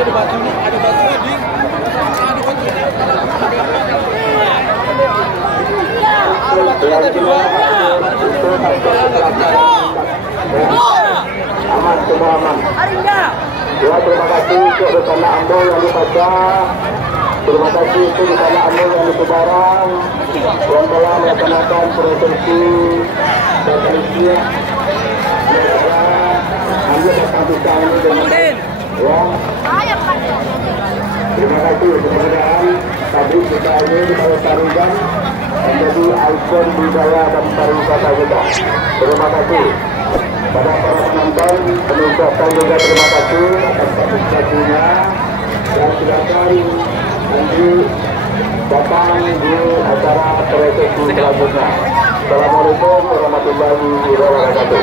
ada batu di. Aman, semua aman. Ya, terima kasih untuk rekan Anda yang dibaca. Terima kasih untuk rekan Anda yang di Sebarang yang telah melaksanakan prosesi dan penelitian. Anda datang pisang ini dengan ya. Terima kasih kemudian pabrik kita ini melestarikan menjadi ikon budaya dan pariwisata kita. Terima kasih pada para penonton, mengucapkan juga terima kasih atas partisipasinya dan silakan nanti datang di acara prosesi selanjutnya. Assalamualaikum warahmatullahi wabarakatuh.